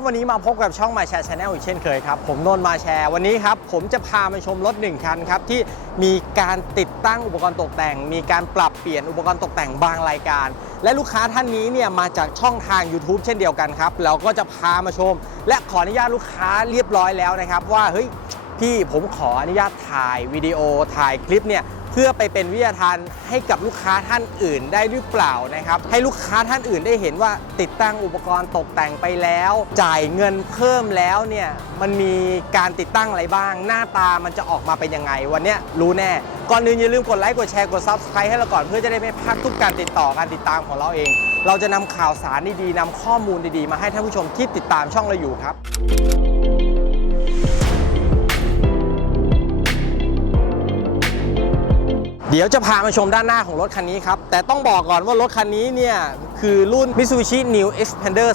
ับวันนี้มาพบกับช่องมาแชร์ชาแนลอีกเช่นเคยครับ ผมนนมาแชร์วันนี้ครับ ผมจะพามาชมรถหนึ่งคันครับ ที่มีการติดตั้งอุปกรณ์ตกแต่ง มีการปรับเปลี่ยนอุปกรณ์ตกแต่งบางรายการ และลูกค้าท่านนี้เนี่ยมาจากช่องทาง YouTube เช่นเดียวกันครับ เราก็จะพามาชม และขออนุญาตลูกค้าเรียบร้อยแล้วนะครับ ว่าเฮ้ยพี่ผมขออนุญาตถ่ายวิดีโอถ่ายคลิปเนี่ย เพื่อไปเป็นวิทยาทานให้กับลูกค้าท่านอื่นได้หรือเปล่านะครับ ให้ลูกค้าท่านอื่นได้เห็นว่าติดตั้งอุปกรณ์ตกแต่งไปแล้ว จ่ายเงินเพิ่มแล้วเนี่ยมันมีการติดตั้งอะไรบ้าง หน้าตามันจะออกมาเป็นยังไง วันเนี้ยรู้แน่ ก่อนอื่นอย่าลืมกดไลค์กดแชร์กด Subscribe ให้เราก่อนเพื่อจะได้ไม่พลาดทุกการติดต่อการติดตามของเราเอง เราจะนำข่าวสารดีๆนำข้อมูลดีๆ มาให้ท่านผู้ชมที่ติดตามช่องเราอยู่ครับ เดี๋ยวจะพามาชมด้านหน้าของรถคันนี้ครับ แต่ต้องบอกก่อนว่ารถคันนี้เนี่ย คือรุ่น Mitsubishi New Xpander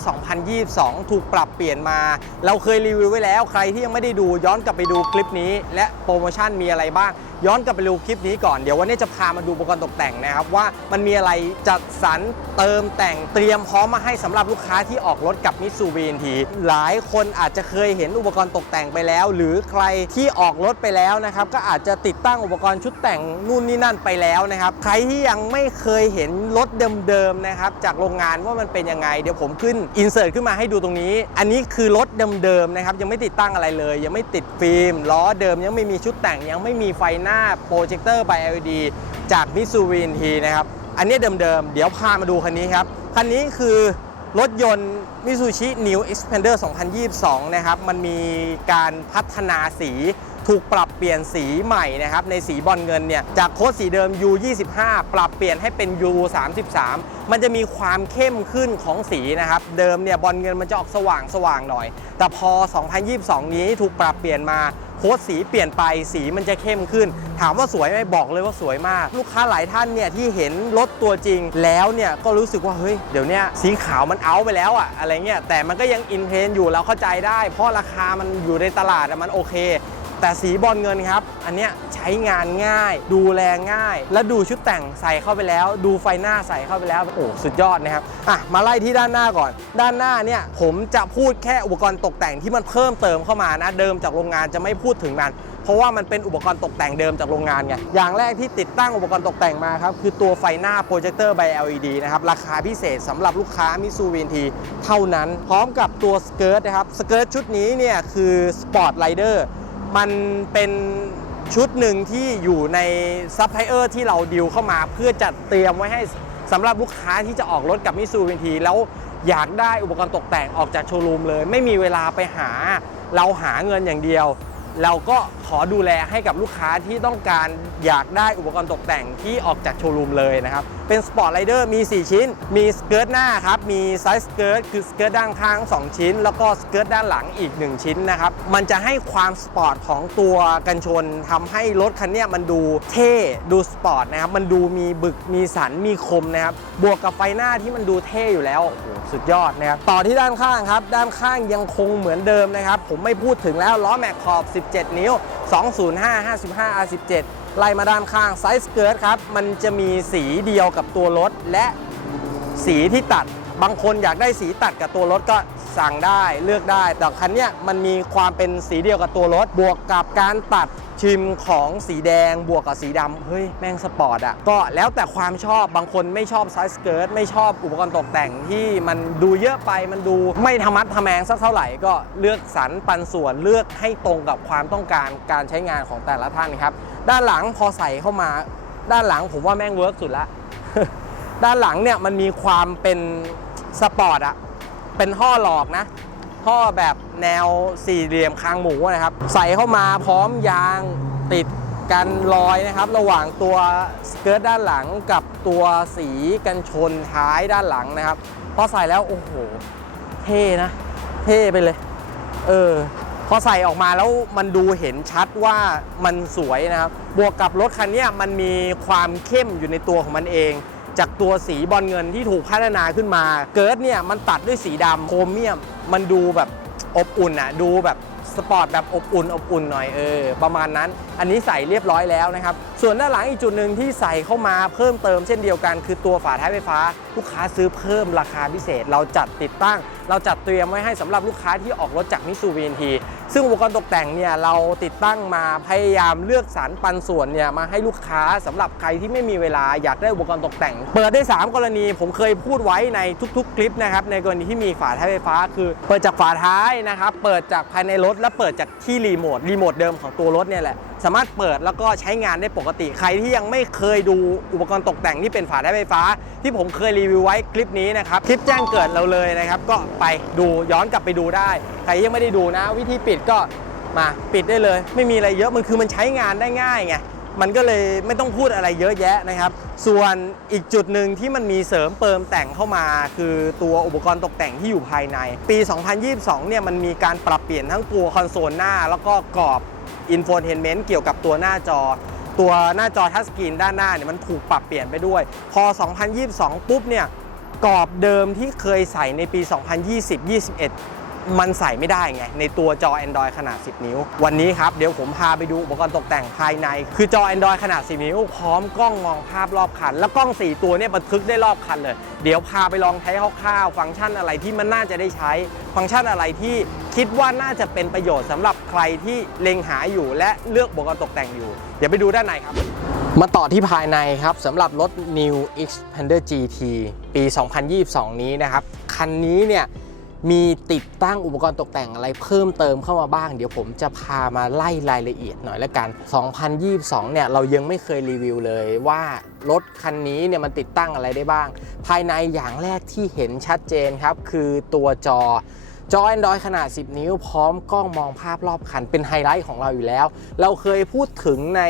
2022 ถูกปรับเปลี่ยนมา เราเคยรีวิวไว้แล้วใครที่ยังไม่ได้ดูย้อนกลับไปดูคลิปนี้ และโปรโมชั่นมีอะไรบ้าง ย้อนกลับไปดูคลิปนี้ก่อนเดี๋ยววันนี้จะพามาดูอุปกรณ์ตกแต่งนะครับ ว่ามันมีอะไรจัดสรรเติมแต่งเตรียมพร้อมมาให้สำหรับลูกค้าที่ออกรถกับ Mitsubishi หลายคนอาจจะเคยเห็นอุปกรณ์ตกแต่งไปแล้ว หรือใครที่ออกรถไปแล้วนะครับก็อาจจะติดตั้งอุปกรณ์ชุดแต่งนู่นนี่นั่นไปแล้วนะครับใครที่ยังไม่เคยเห็นรถเดิมๆนะครับจากโรงงานว่ามันเป็นยังไงเดี๋ยวผมขึ้นอินเสิร์ตขึ้นมาให้ดูตรงนี้ อันนี้คือรถเดิมๆนะครับยังไม่ติดตั้งอะไรเลย ยังไม่ติดฟิล์มล้อเดิมยังไม่มีชุดแต่งยังไม่มีไฟหน้าโปรเจคเตอร์ไบ LED จากมิซูบินทีนะครับ อันนี้เดิมๆ เดี๋ยวพามาดูคันนี้ครับ คันนี้คือรถยนต์ Mitsubishi New Xpander 2022 นะครับ มันมีการพัฒนาสี ถูกปรับเปลี่ยนสีใหม่นะครับในสีบอลเงินเนี่ยจากโค้ดสีเดิม U 25 ปรับเปลี่ยนให้เป็น U 33 มันจะมีความเข้มขึ้นของสีนะครับเดิมเนี่ยบอลเงินมันจะออกสว่างสว่างหน่อย แต่พอ 2022 นี้ถูกปรับเปลี่ยนมาโค้ดสีเปลี่ยนไปสีมันจะเข้มขึ้น ถามว่าสวยไหมบอกเลยว่าสวยมาก ลูกค้าหลายท่านเนี่ยที่เห็นรถตัวจริงแล้วเนี่ยก็รู้สึกว่าเฮ้ยเดี๋ยวนี้สีขาวมันเอาไปแล้วอะอะไรเงี้ยแต่มันก็ยังอินเทรนอยู่เราเข้าใจได้ เพราะราคามันอยู่ในตลาดมันโอเค แต่สีบอลเงินครับ อันเนี้ยใช้งานง่าย ดูแลง่าย และดูชุดแต่งใส่เข้าไปแล้ว ดูไฟหน้าใส่เข้าไปแล้ว โอ้สุดยอดนะครับอะมาไล่ที่ด้านหน้าก่อน ด้านหน้าเนี่ยผมจะพูดแค่อุปกรณ์ตกแต่งที่มันเพิ่มเติมเข้ามานะ เดิมจากโรงงานจะไม่พูดถึงมันเพราะว่ามันเป็นอุปกรณ์ตกแต่งเดิมจากโรงงานไง อย่างแรกที่ติดตั้งอุปกรณ์ตกแต่งมาครับ คือตัวไฟหน้าโปรเจคเตอร์ไบ LED นะครับ ราคาพิเศษสำหรับลูกค้ามิซูบินทีเท่านั้น พร้อมกับตัวสเกิร์ตนะครับ สเกิร์ตชุดนี้เนี่ยคือสป มันเป็นชุดหนึ่งที่อยู่ในซัพพลายเออร์ที่เราดิวเข้ามาเพื่อจัดเตรียมไว้ให้สำหรับลูกค้าที่จะออกรถกับมิซูบินที แล้วอยากได้อุปกรณ์ตกแต่งออกจากโชว์รูมเลย ไม่มีเวลาไปหา เราหาเงินอย่างเดียว เราก็ขอดูแลให้กับลูกค้าที่ต้องการอยากได้อุปกรณ์ตกแต่งที่ออกจากโชว์รูมเลยนะครับ เป็นสปอร์ตไรเดอร์มี 4 ชิ้น มีสเกิร์ตหน้าครับ มีไซส์สเกิร์ตคือสเกิร์ตด้านข้าง 2 ชิ้น แล้วก็สเกิร์ตด้านหลังอีก 1 ชิ้นนะครับ มันจะให้ความสปอร์ตของตัวกันชนทำให้รถคันนี้มันดูเท่ ดูสปอร์ตนะครับ มันดูมีบึก มีสัน มีคมนะครับ บวกกับไฟหน้าที่มันดูเท่อยู่แล้วโอ้สุดยอดนะครับ ต่อที่ด้านข้างครับ ด้านข้างยังคงเหมือนเดิมนะครับ ผมไม่พูดถึงแล้วล้อแม็กขอบ 17 นิ้ว 205 55 R17 ไล่มาด้านข้างไซส์สเกิร์ตครับ มันจะมีสีเดียวกับตัวรถ และสีที่ตัด บางคนอยากได้สีตัดกับตัวรถก็สั่งได้เลือกได้ แต่คันนี้มันมีความเป็นสีเดียวกับตัวรถ บวกกับการตัด ชิมของสีแดงบวกกับสีดำเฮ้ยแม่งสปอร์ตอะก็แล้วแต่ความชอบบางคนไม่ชอบไซส์เกิร์ตไม่ชอบอุปกรณ์ตกแต่งที่มันดูเยอะไปมันดูไม่ธรรมัดทะแมงสักเท่าไหร่ก็เลือกสรรปันส่วนเลือกให้ตรงกับความต้องการการใช้งานของแต่ละท่านครับ ด้านหลังพอใส่เข้ามา ด้านหลังผมว่าแม่งเวิร์กสุดละด้านหลังเนี่ยมันมีความเป็นสปอร์ตอะเป็นท่อหลอกนะ ท่อแบบแนวสี่เหลี่ยมคางหมูนะครับ ใส่เข้ามาพร้อมยางติดกันรอยนะครับ ระหว่างตัวสเกิร์ตด้านหลังกับตัวสีกันชนท้ายด้านหลังนะครับพอใส่แล้วโอ้โหเท่นะ เท่ไปเลย เออพอใส่ออกมาแล้วมันดูเห็นชัดว่ามันสวยนะครับ บวกกับรถคันนี้มันมีความเข้มอยู่ในตัวของมันเอง จากตัวสีบอลเงินที่ถูกพัฒนาขึ้นมา เกิร์ดเนี่ยมันตัดด้วยสีดำโครเมียม มันดูแบบอบอุ่นอะดูแบบสปอร์ตแบบอบอุ่นอบอุ่นหน่อยเออประมาณนั้น อันนี้ใส่เรียบร้อยแล้วนะครับ ส่วนด้านหลังอีกจุดหนึ่งที่ใส่เข้ามาเพิ่มเติมเช่นเดียวกัน คือตัวฝาท้ายไฟฟ้า ลูกค้าซื้อเพิ่มราคาพิเศษ เราจัดติดตั้ง เราจัดเตรียมไว้ให้สำหรับลูกค้าที่ออกรถจากมิสูบีนที ซึ่งอุปกรณ์ตกแต่งเนี่ยเราติดตั้งมาพยายามเลือกสรรปันส่วนเนี่ยมาให้ลูกค้าสำหรับใครที่ไม่มีเวลาอยากได้อุปกรณ์ตกแต่ง เปิดได้ 3 กรณี ผมเคยพูดไว้ในทุก ๆ คลิปนะครับในกรณีที่มีฝาท้ายไฟฟ้า คือเปิดจากฝาท้ายนะครับเปิดจากภายในรถและเปิดจากที่รีโมทรีโมทเดิมของตัวรถเนี่ยแหละสามารถเปิดแล้วก็ใช้งานได้ปกติ ใครที่ยังไม่เคยดูอุปกรณ์ตกแต่งที่เป็นฝาท้ไฟฟ้า ที่ผมเคยรีวิวไว้คลิปนี้นะครับ คลิปแจ้งเกิดเราเลยนะครับ ก็ไปดูย้อนกลับไปดูได้ ใครยังไม่ได้ดูนะ วิธีปิดก็มาปิดได้เลย ไม่มีอะไรเยอะมันคือมันใช้งานได้ง่ายไงมันก็เลยไม่ต้องพูดอะไรเยอะแยะนะครับ ส่วนอีกจุดหนึ่งที่มันมีเสริมเติมแต่งเข้ามา คือตัวอุปกรณ์ตกแต่งที่อยู่ภายใน ปี 2022 เนี่ยมันมีการปรับเปลี่ยนทั้งตัวคอนโซลหน้า แล้วก็กรอบ อินโฟเทนเมนต์เกี่ยวกับตัวหน้าจอ ตัวหน้าจอทัชสกรีนด้านหน้าเนี่ยมันถูกปรับเปลี่ยนไปด้วย พอ 2022 ปุ๊บเนี่ยกรอบเดิมที่เคยใส่ในปี 2020-21 มันใส่ไม่ได้ไง ในตัวจอ Android ขนาด 10 นิ้ว วันนี้ครับ เดี๋ยวผมพาไปดูอุปกรณ์ตกแต่งภายใน คือจอ Android ขนาด 10 นิ้ว พร้อมกล้องมองภาพรอบคัน แล้วกล้อง 4 ตัวเนี่ยบันทึกได้รอบคันเลย เดี๋ยวพาไปลองใช้คร่าวๆฟังก์ชันอะไรที่มันน่าจะได้ใช้ ฟังก์ชันอะไรที่คิดว่าน่าจะเป็นประโยชน์สำหรับใครที่เล็งหาอยู่และเลือกอุปกรณ์ตกแต่งอยู่ เดี๋ยวไปดูด้านในครับมาต่อที่ภายในครับสำหรับรถ New Xpander GT ปี 2022 นี้นะครับ คันนี้เนี่ย มีติดตั้งอุปกรณ์ตกแต่งอะไรเพิ่มเติมเข้ามาบ้าง เดี๋ยวผมจะพามาไล่รายละเอียดหน่อยละกัน 2022 เนี่ยเรายังไม่เคยรีวิวเลยว่ารถคันนี้เนี่ยมันติดตั้งอะไรได้บ้าง ภายในอย่างแรกที่เห็นชัดเจนครับ คือตัวจอ จอ Android ขนาด 10 นิ้ว พร้อมกล้องมองภาพรอบคันเป็นไฮไลท์ของเราอยู่แล้ว เราเคยพูดถึงใน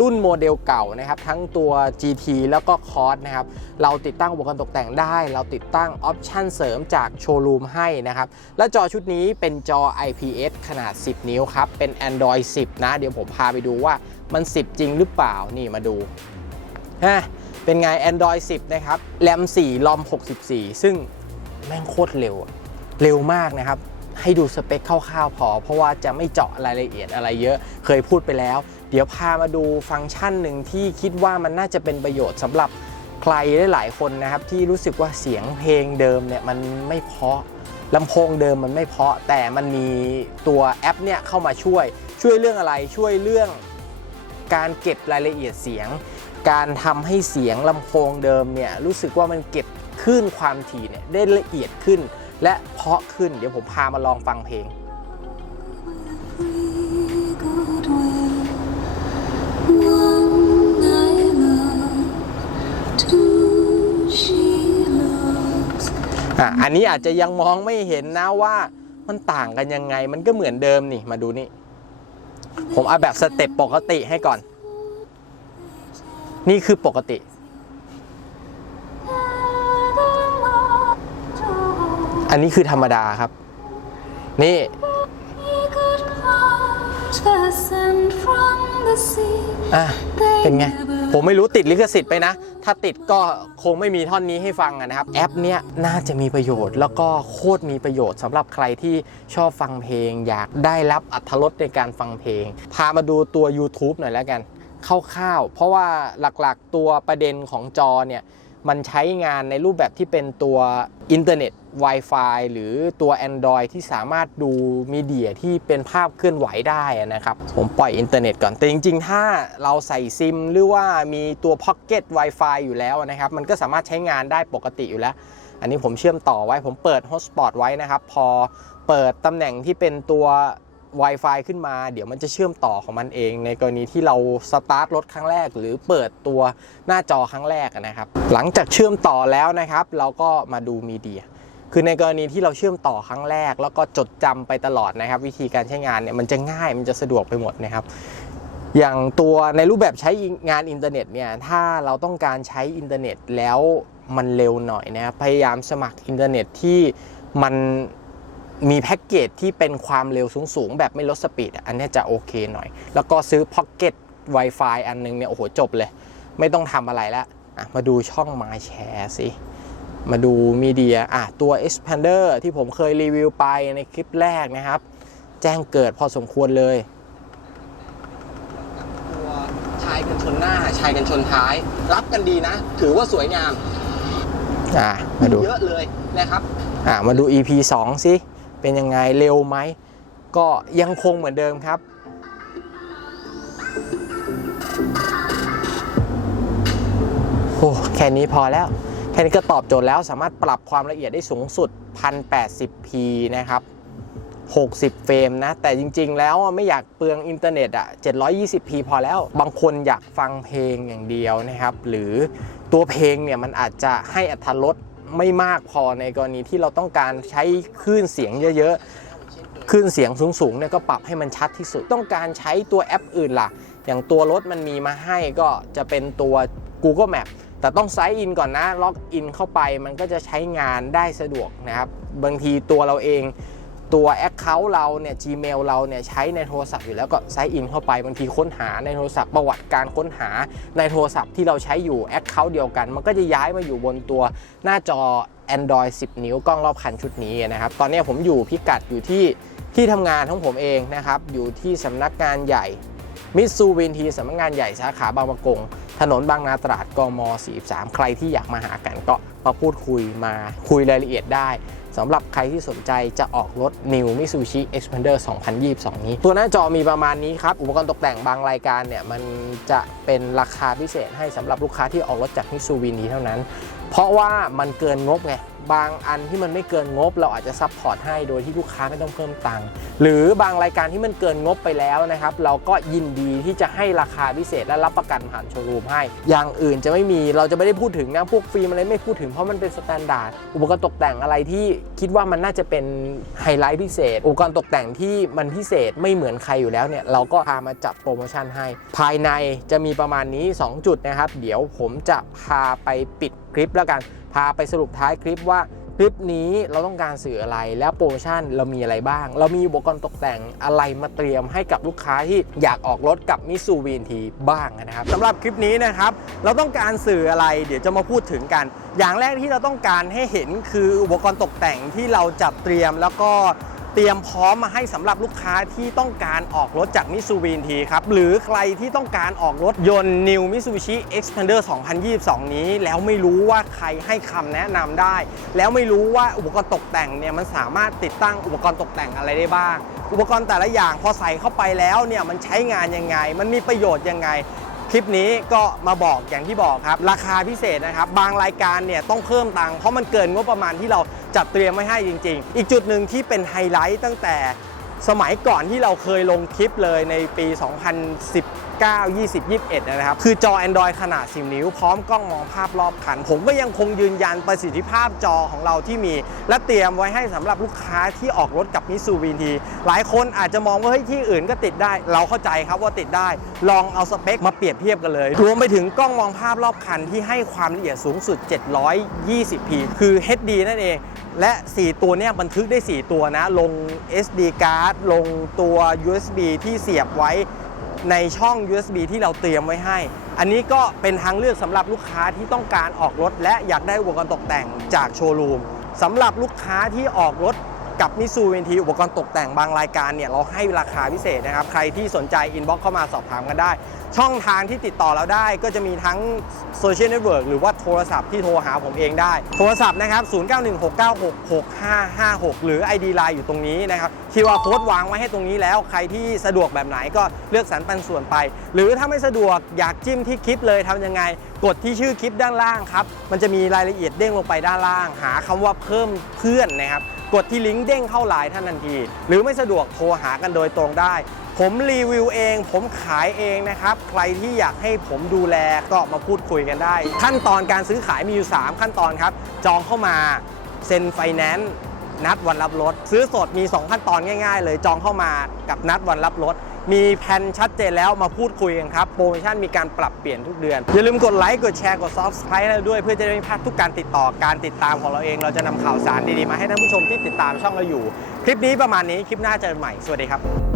รุ่นโมเดลเก่านะครับ ทั้งตัว GT แล้วก็ c o s นะครับ เราติดตั้งอุปกรณ์ตกแต่งได้ เราติดตั้งออปชันเสริมจากโชว์รูมให้นะครับ และจอชุดนี้เป็นจอ IPS ขนาด 10 นิ้วครับ เป็น Android 10 นะ เดี๋ยวผมพาไปดูว่ามัน 10 จริงหรือเปล่านี่มาดูฮะเป็นไง Android 10 นะครับแรม4ลอม64 ซึ่งแม่งโคตรเร็วอะ เร็วมากนะครับ ให้ดูสเปคคร่าวๆพอ เพราะว่าจะไม่เจาะรายละเอียดอะไรเยอะ เคยพูดไปแล้ว เดี๋ยวพามาดูฟังก์ชันหนึ่งที่คิดว่ามันน่าจะเป็นประโยชน์สำหรับใครได้หลายคนนะครับ ที่รู้สึกว่าเสียงเพลงเดิมเนี่ยมันไม่เพาะลำโพงเดิมมันไม่เพาะ แต่มันมีตัวแอปเนี่ยเข้ามาช่วย ช่วยเรื่องอะไรช่วยเรื่องการเก็บรายละเอียดเสียง การทำให้เสียงลำโพงเดิมเนี่ยรู้สึกว่ามันเก็บคลื่นความถี่เนี่ยได้ละเอียดขึ้น และเพาะขึ้นเดี๋ยวผมพามาลองฟังเพลง อะอันนี้อาจจะยังมองไม่เห็นนะว่ามันต่างกันยังไง มันก็เหมือนเดิมนี่ มาดูนี่ ผมเอาแบบสเต็ปปกติให้ก่อน นี่คือปกติ อันนี้คือธรรมดาครับ นี่ Descend from the sea. อะ เป็นไง ผมไม่รู้ติดลิขสิทธิ์ไปนะ ถ้าติดก็คงไม่มีท่อนนี้ให้ฟังอะนะครับ แอปเนี้ยน่าจะมีประโยชน์ แล้วก็โคตรมีประโยชน์สำหรับใครที่ชอบฟังเพลง อยากได้รับอัธรสในการฟังเพลง พามาดูตัว YouTube หน่อยแล้วกันคร่าวๆเพราะว่าหลักๆตัวประเด็นของจอเนี่ย มันใช้งานในรูปแบบที่เป็นตัวอินเทอร์เน็ต Wi-Fi หรือตัว Android ที่สามารถดูมีเดียที่เป็นภาพเคลื่อนไหวได้นะครับ ผมปล่อยอินเทอร์เน็ตก่อน แต่จริง ๆ ถ้าเราใส่ซิมหรือว่ามีตัว Pocket Wi-Fi อยู่แล้วนะครับ มันก็สามารถใช้งานได้ปกติอยู่แล้ว อันนี้ผมเชื่อมต่อไว้ผมเปิด Hotspot ไว้นะครับ พอเปิดตำแหน่งที่เป็นตัว Wi-Fi ขึ้นมา เดี๋ยวมันจะเชื่อมต่อของมันเอง ในกรณีที่เราสตาร์ทรถครั้งแรก หรือเปิดตัวหน้าจอครั้งแรกนะครับ หลังจากเชื่อมต่อแล้วนะครับ เราก็มาดูมีเดียคือในกรณีที่เราเชื่อมต่อครั้งแรก แล้วก็จดจำไปตลอดนะครับ วิธีการใช้งานเนี่ยมันจะง่ายมันจะสะดวกไปหมดนะครับ อย่างตัวในรูปแบบใช้งานอินเทอร์เน็ตเนี่ยถ้าเราต้องการใช้อินเทอร์เน็ตแล้วมันเร็วหน่อยนะครับพยายามสมัครอินเทอร์เน็ตที่มัน มีแพ็กเกจที่เป็นความเร็วสูงๆ แบบไม่ลดสปีดอะอันเนี้ยจะโอเคหน่อย แล้วก็ซื้อพ็อกเก็ต Wi-Fi อันนึงเนี่ยโอ้โหจบเลย ไม่ต้องทำอะไรแล้วอะมาดูช่อง My Share สิ มาดูมีเดียอะตัว expander ที่ผมเคยรีวิวไปในคลิปแรกนะครับ แจ้งเกิดพอสมควรเลยตัวชายกันชนหน้าชายกันชนท้าย รับกันดีนะ ถือว่าสวยงามอ่ามาดูเยอะเลยนะครับอ่ามาดู EP 2สิ เป็นยังไงเร็วไหม ก็ยังคงเหมือนเดิมครับ โอ้แค่นี้พอแล้ว แค่นี้ก็ตอบโจทย์แล้วสามารถปรับความละเอียดได้สูงสุด 1080p นะครับ 60 เฟรมนะ แต่จริง ๆ แล้วไม่อยากเปลืองอินเทอร์เน็ตอะ 720p พอแล้ว บางคนอยากฟังเพลงอย่างเดียวนะครับ หรือตัวเพลงเนี่ยมันอาจจะให้อัตรส ไม่มากพอในกรณีที่เราต้องการใช้คลื่นเสียงเยอะๆคลื่นเสียงสูงๆเนี่ยก็ปรับให้มันชัดที่สุด ต้องการใช้ตัวแอปอื่นล่ะ อย่างตัวรถมันมีมาให้ก็จะเป็นตัว Google Map แต่ต้องไซน์อินก่อนนะล็อกอินเข้าไปมันก็จะใช้งานได้สะดวกนะครับ บางทีตัวเราเอง ตัว Account เราเนี่ย Gmail เราเนี่ยใช้ในโทรศัพท์อยู่แล้วก็ไซน์อินเข้าไปบางทีค้นหาในโทรศัพท์ประวัติการค้นหาในโทรศัพท์ที่เราใช้อยู่ Account เดียวกัน มันก็จะย้ายมาอยู่บนตัวหน้าจอ Android 10 นิ้วกล้องรอบคันชุดนี้นะครับ ตอนนี้ผมอยู่พิกัดอยู่ที่ที่ทำงานของผมเองนะครับ อยู่ที่สำนักงานใหญ่มิตซูวินทีสำนักงานใหญ่สาขาบางประกง ถนนบางนาตราดกม 43 ใครที่อยากมาหากันก็มาพูดคุยมาคุยรายละเอียดได้ สำหรับใครที่สนใจจะออกรถ New Mitsubishi Xpander 2022 นี้ ตัวหน้าจอมีประมาณนี้ครับ อุปกรณ์ตกแต่งบางรายการเนี่ย มันจะเป็นราคาพิเศษให้สำหรับลูกค้าที่ออกรถจากมิซูวินทีเท่านั้น เพราะว่ามันเกินงบไง บางอันที่มันไม่เกินงบ เราอาจจะซัพพอร์ตให้โดยที่ลูกค้าไม่ต้องเพิ่มตังค์หรือบางรายการที่มันเกินงบไปแล้วนะครับ เราก็ยินดีที่จะให้ราคาพิเศษและรับประกันผ่านโชว์รูมให้ อย่างอื่นจะไม่มีเราจะไม่ได้พูดถึงนะพวกฟิล์มอะไรไม่พูดถึงเพราะมันเป็นสแตนดาร์ดอุปกรณ์ตกแต่งอะไรที่คิดว่ามันน่าจะเป็นไฮไลท์พิเศษ อุปกรณ์ตกแต่งที่มันพิเศษไม่เหมือนใครอยู่แล้วเนี่ยเราก็พามาจัดโปรโมชั่นให้ ภายในจะมีประมาณนี้ 2 จุดนะครับ เดี๋ยวผมจะพาไปปิดคลิปแล้วกัน พาไปสรุปท้ายคลิปว่าคลิปนี้เราต้องการสื่ออะไรแล้วโปรโมชั่นเรามีอะไรบ้าง เรามีอุปกรณ์ตกแต่งอะไรมาเตรียมให้กับลูกค้าที่อยากออกรถกับมิสูวีนทีบ้างนะครับสำหรับคลิปนี้นะครับ เราต้องการสื่ออะไรเดี๋ยวจะมาพูดถึงกัน อย่างแรกที่เราต้องการให้เห็นคืออุปกรณ์ตกแต่งที่เราจัดเตรียมแล้วก็ เตรียมพร้อมมาให้สำหรับลูกค้าที่ต้องการออกรถจากมิสูบินทีครับ หรือใครที่ต้องการออกรถยนต์ New Mitsubishi Xpander 2022 นี้ แล้วไม่รู้ว่าใครให้คำแนะนำได้ แล้วไม่รู้ว่าอุปกรณ์ตกแต่งเนี่ยมันสามารถติดตั้งอุปกรณ์ตกแต่งอะไรได้บ้าง อุปกรณ์แต่ละอย่างพอใส่เข้าไปแล้วเนี่ยมันใช้งานยังไง มันมีประโยชน์ยังไง คลิปนี้ก็มาบอกอย่างที่บอกครับ ราคาพิเศษนะครับ บางรายการเนี่ยต้องเพิ่มตังค์เพราะมันเกินงบประมาณที่เราจัดเตรียมไว้ให้จริง ๆ อีกจุดหนึ่งที่เป็นไฮไลท์ตั้งแต่สมัยก่อนที่เราเคยลงคลิปเลยในปี 2010 19 20 21 นะครับ คือจอ Android ขนาด 10 นิ้ว พร้อมกล้องมองภาพรอบคัน ผมก็ยังคงยืนยันประสิทธิภาพจอของเราที่มี และเตรียมไว้ให้สำหรับลูกค้าที่ออกรถกับมิซูบินที หลายคนอาจจะมองว่าเฮ้ยที่อื่นก็ติดได้ เราเข้าใจครับว่าติดได้ ลองเอาสเปคมาเปรียบเทียบกันเลย รวมไปถึงกล้องมองภาพรอบคันที่ให้ความละเอียดสูงสุด 720p คือ HD นั่นเองและ 4 ตัวเนี้ยบันทึกได้ 4 ตัวนะ ลง SD card ลงตัว USB ที่เสียบไว้ ในช่อง USB ที่เราเตรียมไว้ให้ อันนี้ก็เป็นทางเลือกสำหรับลูกค้าที่ต้องการออกรถ และอยากได้อุปกรณ์ตกแต่งจากโชว์รูมสำหรับลูกค้าที่ออกรถ กับมิซูบินทีอุปกรณ์ตกแต่งบางรายการเนี่ยเราให้ราคาพิเศษนะครับ ใครที่สนใจอินบ็อกซ์เข้ามาสอบถามกันได้ ช่องทางที่ติดต่อเราได้ก็จะมีทั้งโซเชียลเน็ตเวิร์กหรือว่าโทรศัพท์ที่โทรหาผมเองได้ โทรศัพท์นะครับ 0916966556 หรือ ID Line อยู่ตรงนี้นะครับคิวอาร์โค้ดวางไว้ให้ตรงนี้แล้วใครที่สะดวกแบบไหนก็เลือกสรรปันส่วนไป หรือถ้าไม่สะดวกอยากจิ้มที่คลิปเลยทำยังไง กดที่ชื่อคลิปด้านล่างครับมันจะมีรายละเอียดเด้งลงไปด้านล่าง หาคำว่าเพิ่มเพื่อนนะครับ กดที่ลิงก์เด้งเข้าไลน์ท่านทันที หรือไม่สะดวกโทรหากันโดยตรงได้ ผมรีวิวเอง ผมขายเองนะครับ ใครที่อยากให้ผมดูแลก็มาพูดคุยกันได้ ขั้นตอนการซื้อขายมีอยู่ 3 ขั้นตอนครับ จองเข้ามาเซ็นไฟแนนซ์นัดวันรับรถ ซื้อสดมี 2 ขั้นตอนง่าย ๆ เลยจองเข้ามากับนัดวันรับรถ มีแผนชัดเจนแล้วมาพูดคุยกันครับ โปรโมชั่นมีการปรับเปลี่ยนทุกเดือน อย่าลืมกดไลค์ กดแชร์ กด subscribe เราด้วย เพื่อจะได้ไม่พลาดทุกการติดต่อการติดตามของเราเอง เราจะนำข่าวสารดีๆ มาให้ท่านผู้ชมที่ติดตามช่องเราอยู่ คลิปนี้ประมาณนี้ คลิปหน้าเจอกันใหม่ สวัสดีครับ